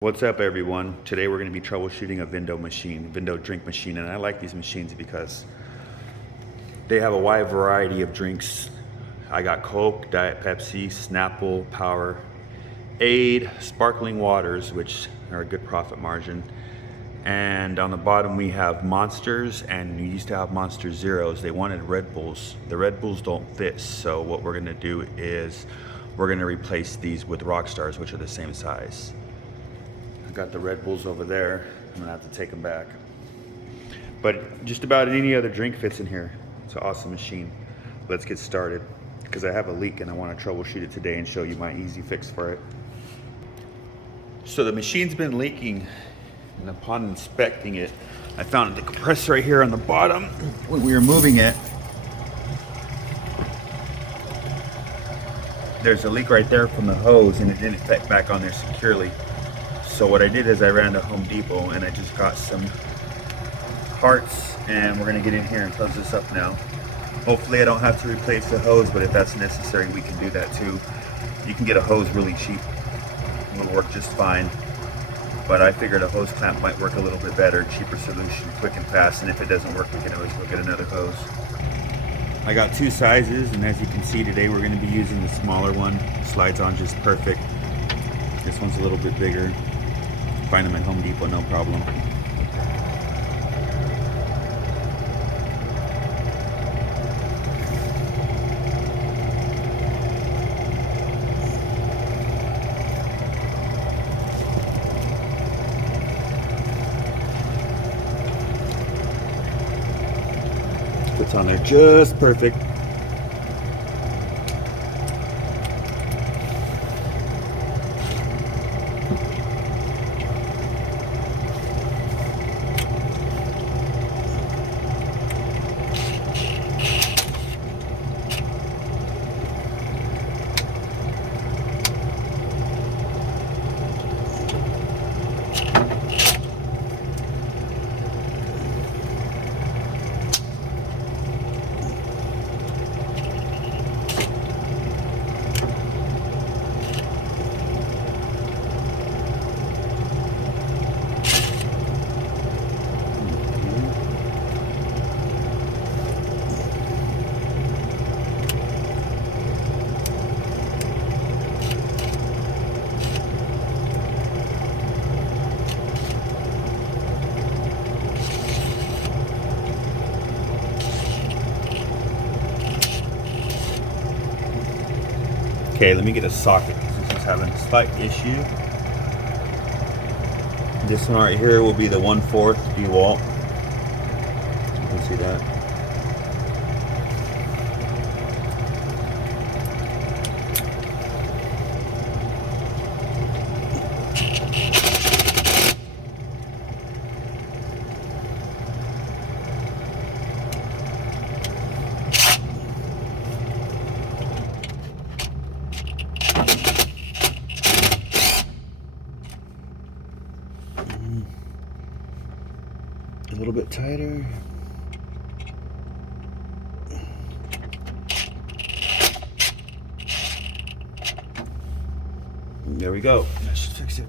What's up, everyone? Today we're going to be troubleshooting a Vendo drink machine, and I like these machines because they have a wide variety of drinks. I got Coke, Diet Pepsi, Snapple, Power, Aid, sparkling waters, which are a good profit margin. And on the bottom we have Monsters, and we used to have Monster Zeros. They wanted Red Bulls. The Red Bulls don't fit, so what we're going to do is we're going to replace these with Rockstars, which are the same size. I got the Red Bulls over there. I'm gonna have to take them back. But just about any other drink fits in here. It's an awesome machine. Let's get started, because I have a leak and I want to troubleshoot it today and show you my easy fix for it. So the machine's been leaking, and upon inspecting it, I found the compressor right here on the bottom. When we were moving it, there's a leak right there from the hose, and it didn't fit back on there securely. So what I did is I ran to Home Depot and I just got some parts, and we're gonna get in here and close this up now. Hopefully I don't have to replace the hose, but if that's necessary, we can do that too. You can get a hose really cheap. It'll work just fine. But I figured a hose clamp might work a little bit better, cheaper solution, quick and fast, and if it doesn't work, we can always go get another hose. I got two sizes, and as you can see today, we're gonna be using the smaller one. It slides on just perfect. This one's a little bit bigger. Find them at Home Depot, no problem. Fits on there just perfect. Okay, let me get a socket because this is having a slight issue. This one right here will be the 1/4 DeWalt. You can see that. A little bit tighter. There we go. That should fix it.